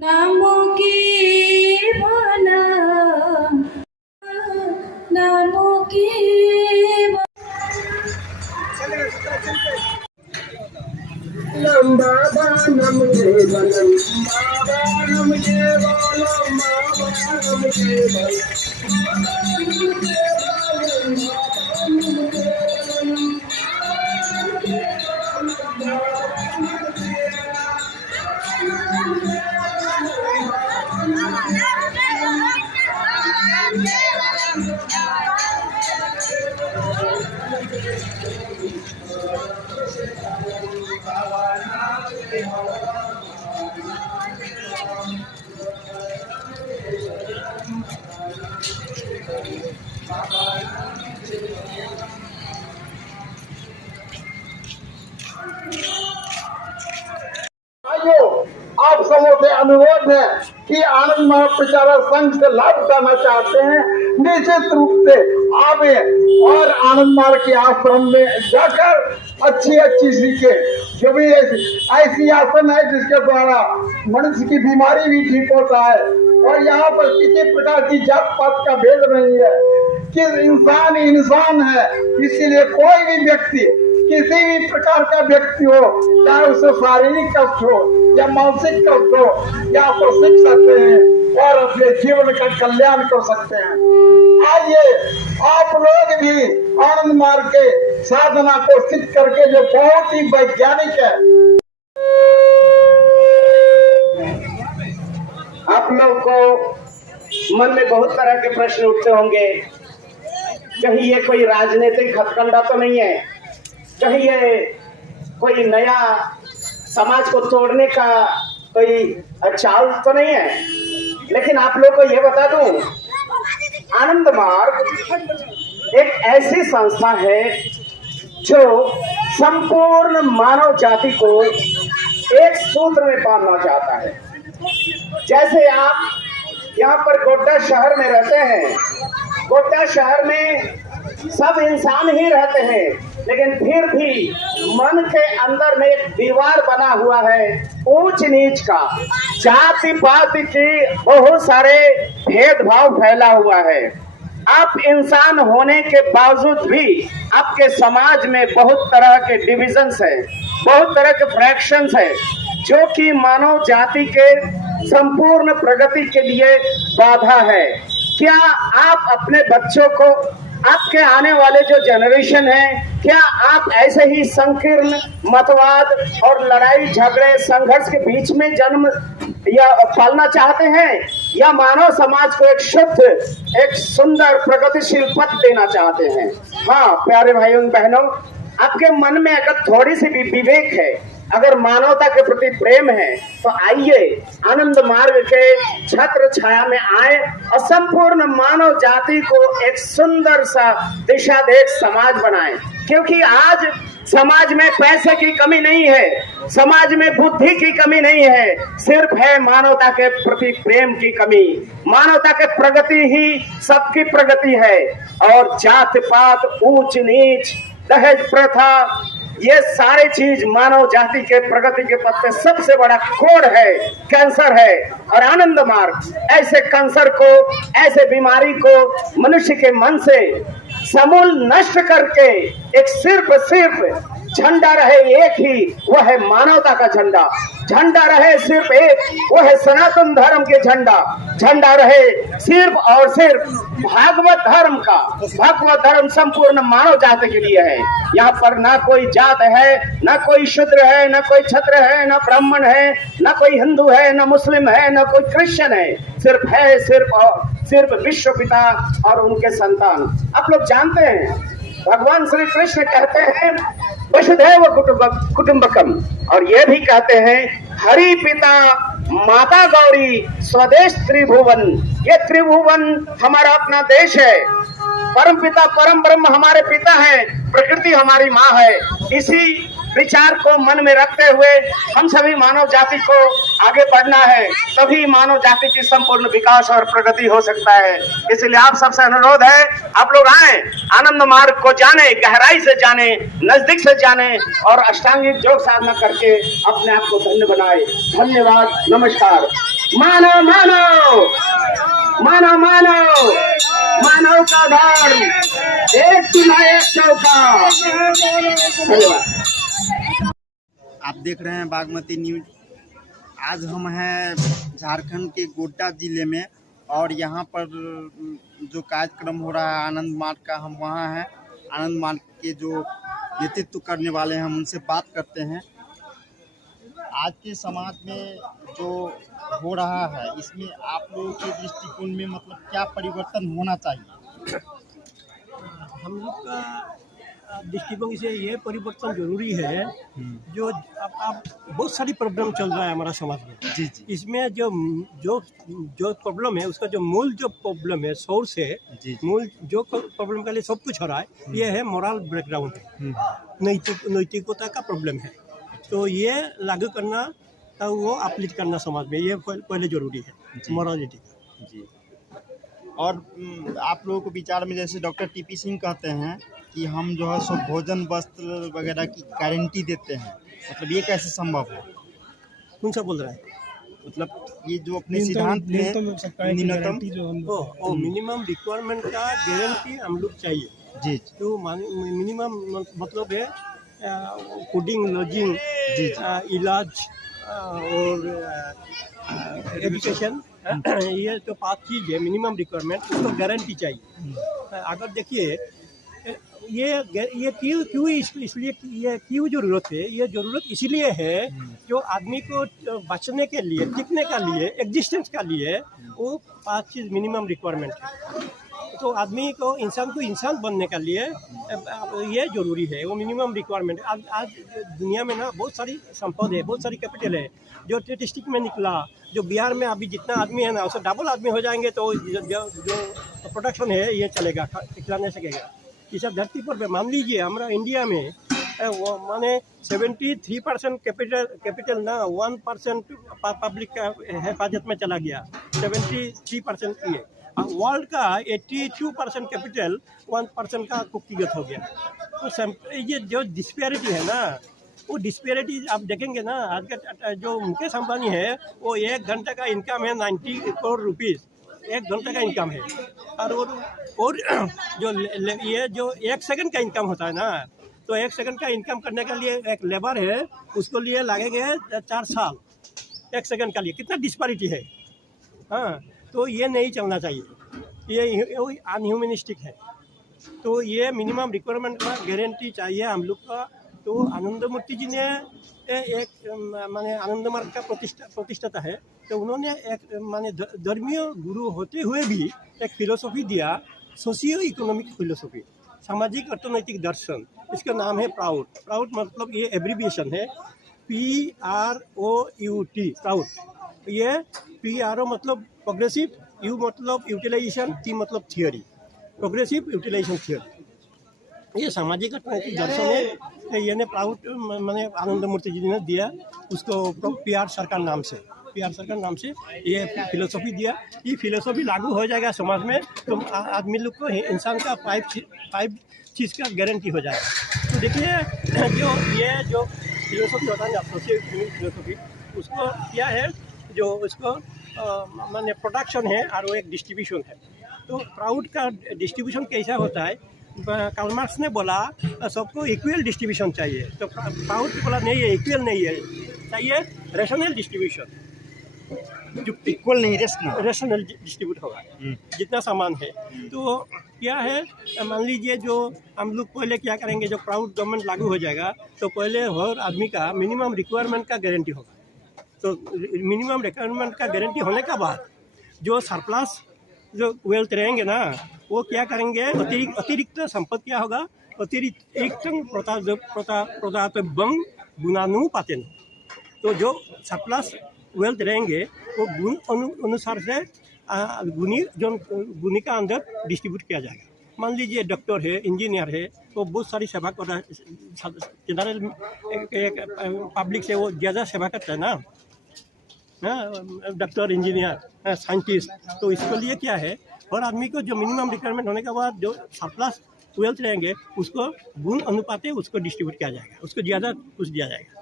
नामों की भला, नामों की बाबा नम देवलम बाबा नम देवलम बाबा नम देवलम आप सबों से अनुरोध है कि आनंद महाप्रचारक संघ से लाभ उठाना चाहते हैं, निश्चित रूप से आवे और आनंद मार्ग के आश्रम में जाकर अच्छी सीखे। जो भी ऐसी आसन है जिसके द्वारा मनुष्य की बीमारी भी ठीक होता है और यहाँ पर किसी प्रकार की जात पात का भेद नहीं है कि इंसान है। इसीलिए कोई भी व्यक्ति, किसी भी प्रकार का व्यक्ति हो, चाहे उसे शारीरिक कष्ट हो या मानसिक कष्ट हो, यहाँ पर सीख सकते हैं और अपने जीवन का कल्याण कर सकते हैं। आइए आप लोग भी आनंद मार्ग के साधना को सिद्ध करके, जो बहुत ही वैज्ञानिक है। आप लोग को मन में बहुत तरह के प्रश्न उठते होंगे, कहीं ये कोई राजनीतिक हथकंडा तो नहीं है, कहीं ये कोई नया समाज को तोड़ने का कोई चाल तो नहीं है। लेकिन आप लोग को ये बता दूं, आनंद मार्ग एक ऐसी संस्था है जो संपूर्ण मानव जाति को एक सूत्र में बांधना चाहता है। जैसे आप यहाँ पर गोड्डा शहर में रहते हैं, गोड्डा शहर में सब इंसान ही रहते हैं, लेकिन फिर भी मन के अंदर में एक दीवार बना हुआ है ऊंच नीच का, जाति पाति की बहुत सारे भेदभाव फैला हुआ है। आप इंसान होने के बावजूद भी आपके समाज में बहुत तरह के डिविजन्स है, बहुत तरह के फ्रैक्शंस है, जो कि मानव जाति के संपूर्ण प्रगति के लिए बाधा है। क्या आप अपने बच्चों को, आपके आने वाले जो जनरेशन है, क्या आप ऐसे ही संकीर्ण मतवाद और लड़ाई झगड़े संघर्ष के बीच में जन्म या पालना चाहते हैं, या मानव समाज को एक शुद्ध, एक सुंदर प्रगतिशील पथ देना चाहते हैं? हाँ प्यारे भाइयों बहनों, आपके मन में अगर थोड़ी सी भी विवेक है, अगर मानवता के प्रति प्रेम है, तो आइए आनंद मार्ग के छत्र छाया में आए और संपूर्ण मानव जाति को एक सुंदर सा दिशा देख समाज बनाएं। क्योंकि आज समाज में पैसे की कमी नहीं है, समाज में बुद्धि की कमी नहीं है, सिर्फ है मानवता के प्रति प्रेम की कमी। मानवता के प्रगति ही सबकी प्रगति है और जात पात, ऊंच नीच, दहेज प्रथा, ये सारे चीज मानव जाति के प्रगति के पथ पे सबसे बड़ा कोड़ है, कैंसर है। और आनंद मार्ग ऐसे कैंसर को, ऐसे बीमारी को मनुष्य के मन से समूल नष्ट करके एक सिर्फ झंडा रहे एक ही, वह है मानवता का झंडा। झंडा रहे सिर्फ एक, वह है सनातन धर्म के झंडा रहे सिर्फ और सिर्फ भागवत धर्म का। भागवत धर्म संपूर्ण मानव जाति के लिए है। यहाँ पर ना कोई जात है, ना कोई शूद्र है, ना कोई क्षत्र है, ना ब्राह्मण है, ना कोई हिंदू है, ना मुस्लिम है, ना कोई क्रिश्चियन है, सिर्फ विश्व पिता और उनके संतान। आप लोग जानते हैं भगवान श्री कृष्ण कहते हैं वसुधैव कुटुंबकम, और ये भी कहते हैं हरि पिता माता गौरी स्वदेश त्रिभुवन। ये त्रिभुवन हमारा अपना देश है। परम पिता परम ब्रह्म हमारे पिता है, प्रकृति हमारी माँ है। इसी विचार को मन में रखते हुए हम सभी मानव जाति को आगे बढ़ना है, तभी मानव जाति की संपूर्ण विकास और प्रगति हो सकता है। इसलिए आप सबसे अनुरोध है, आप लोग आए, आनंद मार्ग को जाने, गहराई से जाने, नजदीक से जाने और अष्टांगिक योग साधना करके अपने आप को धन्य बनाए। धन्यवाद, नमस्कार। मानव मानव मानव मानव मानव का धर्म, एक चूल्हा एक चौका। धन्यवाद। आप देख रहे हैं बागमती न्यूज। आज हम हैं झारखंड के गोड्डा ज़िले में और यहाँ पर जो कार्यक्रम हो रहा है आनंद मार्ग का, हम वहाँ हैं। आनंद मार्ग के जो नेतृत्व करने वाले हैं हम उनसे बात करते हैं। आज के समाज में जो हो रहा है इसमें आप लोगों के दृष्टिकोण में मतलब क्या परिवर्तन होना चाहिए? हम लोग का दृष्टिकोण से ये परिवर्तन जरूरी है। जो अब बहुत सारी प्रॉब्लम चल रहा है हमारा समाज में। जी जी इसमें जो जो जो प्रॉब्लम है उसका जो मूल जो प्रॉब्लम है, सोर्स है, जी। मूल जो प्रॉब्लम के लिए सब कुछ हो रहा है ये है मोरल ब्रेकडाउन है, नैतिकता का प्रॉब्लम है। तो ये लागू करना, वो अपलिफ्ट करना समाज में, ये पहले जरूरी है मोरालिटी का। जी। और आप लोगों को विचार में जैसे डॉक्टर टीपी सिंह कहते हैं कि हम जो है सो भोजन वस्त्र वगैरह की गारंटी देते हैं, मतलब ये कैसे संभव है? कौन सा बोल रहा है? मतलब ये जो अपने सिद्धांत में न्यूनतम मिनिमम रिक्वायरमेंट का गारंटी हम लोग चाहिए। जी तो मिनिमम मतलब है फूडिंग, लॉजिंग, इलाज और एजुकेशन, ये तो 5 चीज़ है मिनिमम रिक्वायरमेंट, उसको गारंटी चाहिए। अगर देखिए ये क्यों इसलिए ये क्यों ज़रूरत है? ये ज़रूरत इसलिए है जो आदमी को बचने के लिए, टिकने का लिए, एग्जिस्टेंस का लिए वो 5 चीज़ मिनिमम रिक्वायरमेंट है। तो आदमी को इंसान बनने के लिए ये ज़रूरी है, वो मिनिमम रिक्वायरमेंट है। आज दुनिया में ना बहुत सारी संपद है, बहुत सारी कैपिटल है। जो स्टेटिस्टिक में निकला, जो बिहार में अभी जितना आदमी है ना उससे डबल आदमी हो जाएंगे तो जो प्रोडक्शन है ये चलेगा, खिला नहीं सकेगा। इस धरती पर मान लीजिए हमारा इंडिया में वो माने 73% कैपिटल ना 1% पब्लिक का हिफाजत में चला गया, 73% ये। वर्ल्ड का 82% कैपिटल 1% का कुक्षिगत हो गया। तो ये जो डिस्पैरिटी है ना, वो डिस्पैरिटी आप देखेंगे ना। आज का जो मुकेश अंबानी है वो 1 घंटे का इनकम है 90 करोड़ रुपीज़, 1 घंटे का इनकम है। और जो ये जो 1 सेकंड का इनकम होता है ना, तो 1 सेकंड का इनकम करने के लिए एक लेबर है उसको लिए लगेंगे 4 साल 1 सेकंड का लिए। कितना डिस्पैरिटी है। हाँ, तो ये नहीं चलना चाहिए, ये अनह्यूमनिस्टिक है। तो ये मिनिमम रिक्वायरमेंट का गारंटी चाहिए हम लोग का। तो आनंदमूर्ति जी ने एक माने आनंद मार्ग का प्रतिष्ठाता है, तो उन्होंने एक माने धर्मीय गुरु होते हुए भी एक फिलोसफी दिया, सोशियो इकोनॉमिक फिलोसफी, सामाजिक अर्थनैतिक दर्शन। इसका नाम है प्राउड। प्राउड मतलब ये एब्रीविएशन है PROUT, प्राउड। ये PRO मतलब प्रोग्रेसिव, U मतलब यूटिलाइजेशन, T मतलब थियोरी, प्रोग्रेसिव यूटिलाइजेशन थियोरी। ये सामाजिक अर्थनैतिक दर्शन है। ये ने प्राउड मैंने आनंदमूर्ति जी ने दिया उसको PR सरकार नाम से ये फिलोसफी दिया। ये फिलोसफी लागू हो जाएगा समाज में तो आदमी लोग को इंसान का 5 चीज़ का गारंटी हो जाएगा। तो देखिए जो फिलोसफी होता है सोशियो फिलोसफी, उसको क्या है, जो उसको माने प्रोडक्शन है और वो एक डिस्ट्रीब्यूशन है। तो प्राउड का डिस्ट्रीब्यूशन कैसा होता है? कार्ल मार्क्स ने बोला सबको इक्वल डिस्ट्रीब्यूशन चाहिए, तो प्राउड बोला नहीं है, इक्वल नहीं है, चाहिए रेशनल डिस्ट्रीब्यूशन। जो इक्वल नहीं, रेशनल डिस्ट्रीब्यूट होगा जितना सामान है। तो क्या है, मान लीजिए जो हम लोग पहले क्या करेंगे, जो प्राउड गवर्नमेंट लागू हो जाएगा तो पहले हर आदमी का मिनिमम रिक्वायरमेंट का गारंटी होगा। तो मिनिमम रिक्वायरमेंट का गारंटी होने के बाद जो सरप्लस जो वेल्थ रहेंगे ना, वो क्या करेंगे, अतिरिक्त संपत्ति क्या होगा, अतिरिक्त प्रदातव्यं गुणानुपातेन। तो जो सरप्लस वेल्थ रहेंगे वो गुण अनुसार से गुणी का अंदर डिस्ट्रीब्यूट किया जाएगा। मान लीजिए डॉक्टर है, इंजीनियर है, तो बहुत सारी सेवा कर रहा है, जनरल पब्लिक से वो ज़्यादा सेवा करता है ना, डॉक्टर, इंजीनियर, साइंटिस्ट। तो इसके लिए क्या है, हर आदमी को जो मिनिमम रिक्वायरमेंट होने के बाद जो सरप्लस वेल्थ रहेंगे उसको गुण अनुपात उसको डिस्ट्रीब्यूट किया जाएगा, उसको ज़्यादा कुछ दिया जाएगा।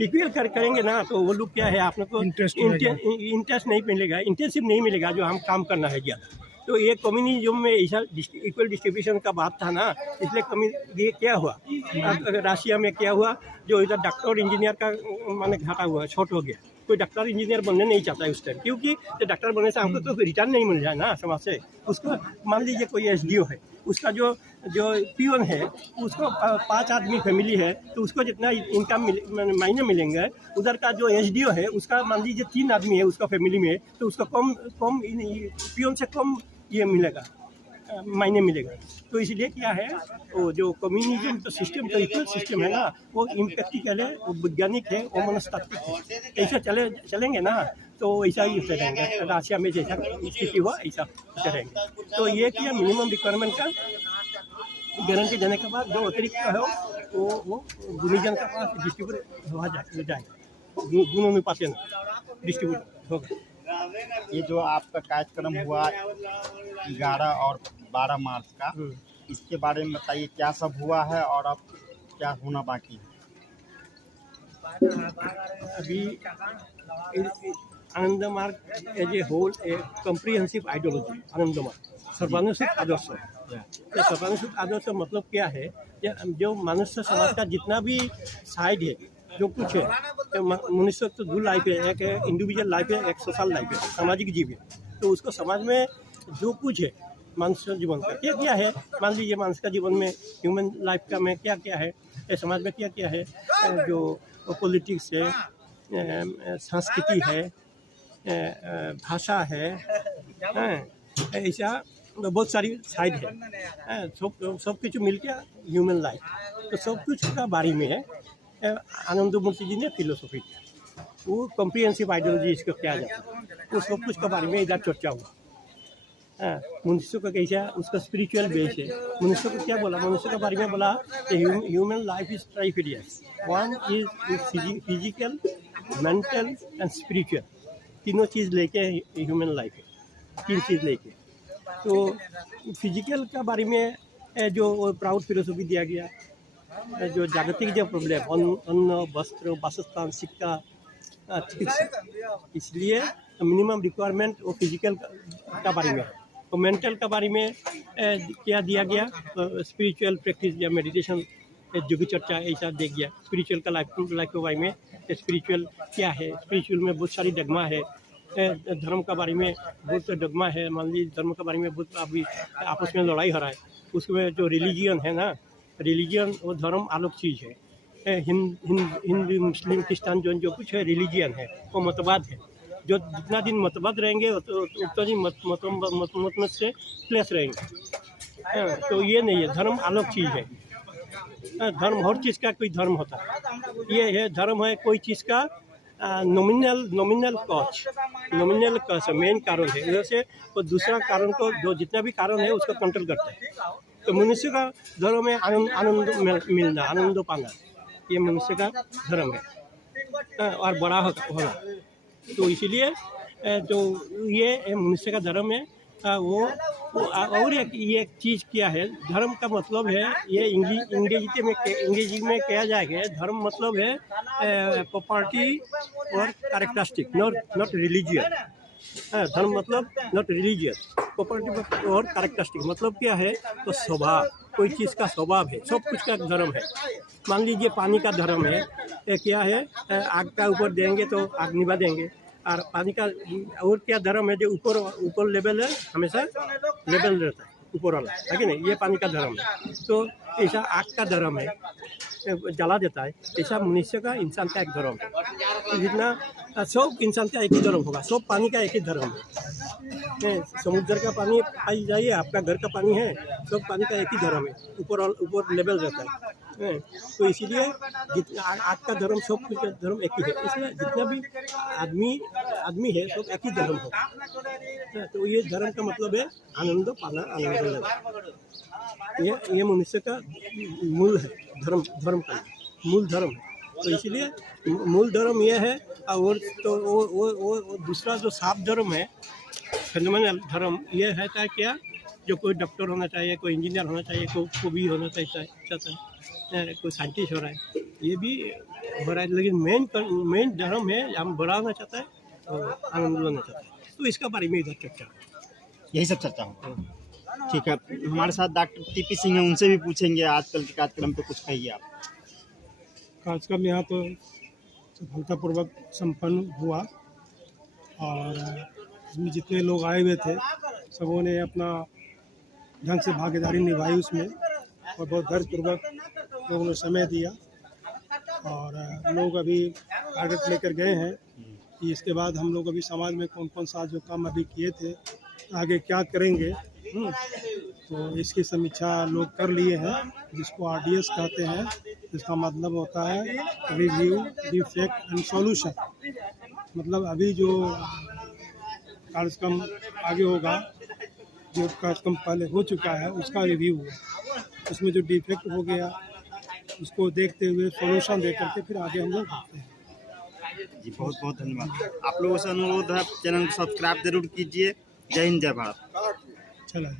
इक्वल करेंगे ना तो वो लोग क्या है आप लोग को इंटरेस्ट नहीं मिलेगा, इंटेंसिव नहीं मिलेगा जो हम काम करना है ज़्यादा। तो ये कम्युनिज्म में ऐसा इक्वल डिस्ट्रीब्यूशन का बात था ना, इसलिए ये क्या हुआ रशिया में क्या हुआ, जो इधर डॉक्टर इंजीनियर का माने घाटा हुआ, शॉर्ट हो गया। कोई डॉक्टर इंजीनियर बनने नहीं चाहता है उस टाइम, क्योंकि तो डॉक्टर बनने से हमको तो रिटर्न नहीं मिल जाए ना समाज से। उसको मान लीजिए कोई एसडीओ है, उसका जो पियोन है उसको 5 आदमी फैमिली है, तो उसको जितना इनकम महीने मिलेंगे, उधर का जो एसडीओ है उसका मान लीजिए 3 आदमी है उसका फैमिली में, तो उसका कम पियोन से कम ये मिलेगा, मायने मिलेगा। तो इसलिए क्या है वो जो कम्युनिज्म तो सिस्टम तो इक्वल सिस्टम है ना, वो इम्प्रैक्टिकल है, वो वैज्ञानिक है, वो मनस्तात्विक है। ऐसा चलेंगे ना तो ऐसा ही रहेंगे, रशिया में जैसा स्थिति हुआ ऐसा रहेंगे। तो ये किया मिनिमम रिक्वायरमेंट का गारंटी देने के बाद जो अतिरिक्त का है वो गुणीजन के पास डिस्ट्रीब्यूट हो जाएगा, दोनों में पास डिस्ट्रीब्यूट होगा। ये जो आपका कार्यक्रम हुआ 11 और 12 मार्च का, इसके बारे में बताइए क्या सब हुआ है और अब क्या होना बाकी है। अभी Anand Marg as a whole a comprehensive ideology, Anand Marg सर्वानुसूचित आदर्श। तो सर्वानुसूचित आदर्श मतलब क्या है, जो मनुष्य समाज का जितना भी साइड है, जो कुछ है, मनुष्य तो 2 लाइफ है, एक इंडिविजुअल लाइफ है, एक सोशल लाइफ है, सामाजिक जीव है। तो उसको समाज में जो कुछ है मनुष्य जीवन का क्या क्या है, मान लीजिए मनुष्य का जीवन में ह्यूमन लाइफ का में क्या क्या है, समाज में क्या क्या है, जो पॉलिटिक्स है, संस्कृति है, भाषा है, ऐसा बहुत सारी साइड है, सब कुछ मिल के ह्यूमन लाइफ। तो सब कुछ का बारे में आनंद मूर्ति जी ने फिलोसॉफी किया, वो कॉम्प्रिहेंसिव आइडियोलॉजी इसको क्या जाता है, वो सब कुछ के बारे में इधर चर्चा हुआ। मनुष्य का कैसा उसका स्पिरिचुअल बेस है। मनुष्य को क्या बोला, मनुष्य के बारे में बोला human life is triferious, one is physical, mental and spiritual, तीनों चीज़ लेके ह्यूमन लाइफ है, 3 चीज़ लेके। तो फिजिकल के बारे में जो प्राउड फिलोसॉफी दिया गया, जो जागतिक जो प्रॉब्लम अन्न वस्त्र वासस्थान शिक्षा चिकित्सा, इसलिए मिनिमम रिक्वायरमेंट वो फिजिकल का बारे में है। और मेंटल का बारे में क्या दिया गया, स्पिरिचुअल प्रैक्टिस या मेडिटेशन, योग चर्चा ऐसा दे गया। स्पिरिचुअल का लाइफ के बारे में, स्पिरिचुअल क्या है, स्पिरिचुअल में बहुत सारी डगमा है, धर्म का बारे में बहुत सा डगमा है। मान लीजिए धर्म के बारे में बहुत अभी आपस में लड़ाई हो रहा है, उसमें जो रिलीजियन है ना, रिलीजियन और धर्म अलग चीज़ है। हिंदू मुस्लिम क्रिस्तान जो कुछ है रिलीजियन है, वो मतवाद है। जो जितना दिन मतवाद रहेंगे उतना दिन मत से क्लेश रहेंगे। तो ये नहीं है, धर्म अलग चीज़ है। धर्म हर चीज़ का कोई धर्म होता है, ये है धर्म है कोई चीज़ का नॉमिनल कॉज मेन कारण है, उधर से वो दूसरा कारण को जो जितना भी कारण है उसको कंट्रोल करता है। तो मनुष्य का धर्म है आनंद मिलना, आनंद पाना, ये मनुष्य का धर्म है और बड़ा होना। तो इसीलिए जो ये मनुष्य का धर्म है वो और एक चीज़ क्या है, धर्म का मतलब है ये अंग्रेजी में कहा जाएगा, धर्म मतलब है प्रॉपर्टी और कैरेक्टरिस्टिक, नॉट रिलीजियन। धर्म मतलब नॉट रिलीजियस, प्रॉपर्टी और कैरेक्टरिस्टिक मतलब क्या है, तो स्वभाव, कोई चीज़ का स्वभाव है, सब कुछ का धर्म है। मान लीजिए पानी का धर्म है, क्या है, आग का ऊपर देंगे तो आग निभा देंगे। और पानी का और क्या धर्म है, जो ऊपर लेवल है, हमेशा लेवल रहता है ऊपर वाला, है कि नहीं, ये पानी का धर्म है। तो ऐसा आग का धर्म है, जला देता है, ऐसा मनुष्य का, इंसान का एक धर्म है। जितना सब इंसान का एक ही धर्म होगा, सब पानी का एक ही धर्म है। समुद्र का पानी आई जाइए, आपका घर का पानी है, सब पानी का एक ही धर्म है, ऊपर लेवल रहता है। तो इसीलिए जितना आग का धर्म, सब कुछ धर्म एक ही है, इसलिए जितना भी आदमी है सब एक ही धर्म होगा। तो ये धर्म का मतलब है आनंद पाना, आनंद लेना, ये मनुष्य का मूल है, धर्म का मूल धर्म है। तो इसीलिए मूल धर्म ये है। और तो वो दूसरा जो साफ धर्म है, फंडामेंटल धर्म, ये है क्या, जो कोई डॉक्टर होना चाहिए, कोई इंजीनियर होना चाहिए, कोई भी होना चाहता है, कोई साइंटिस्ट हो रहा है, ये भी हो रहा है, लेकिन मेन धर्म है, हम बढ़ाना चाहता है और आनंद लेना चाहता है, तो इसका बारे में इधर चर्चा है। यही सब चर्चा हो। ठीक है, हमारे साथ डॉक्टर टीपी सिंह हैं, उनसे भी पूछेंगे आजकल के कार्यक्रम पे कुछ कहिए आप। कार्यक्रम यहाँ तो सफलतापूर्वक संपन्न हुआ और इसमें जितने लोग आए हुए थे सबों ने अपना ढंग से भागीदारी निभाई उसमें, और बहुत धैर्यपूर्वक लोगों ने समय दिया। और लोग अभी टारगेट लेकर गए हैं कि इसके बाद हम लोग अभी समाज में कौन कौन सा जो काम अभी किए थे आगे क्या करेंगे, तो इसकी समीक्षा लोग कर लिए हैं, जिसको RDS कहते हैं, जिसका मतलब होता है रिव्यू, डिफेक्ट एंड सॉल्यूशन। मतलब अभी जो कार्यक्रम आगे होगा, जो कार्यक्रम पहले हो चुका है उसका रिव्यू हुआ, उसमें जो डिफेक्ट हो गया उसको देखते हुए सॉल्यूशन दे करके फिर आगे हम लोग बढ़ते हैं। जी बहुत बहुत धन्यवाद। आप लोगों से अनुरोध है, चैनल को सब्सक्राइब जरूर कीजिए। जय हिंद, जय भारत। चला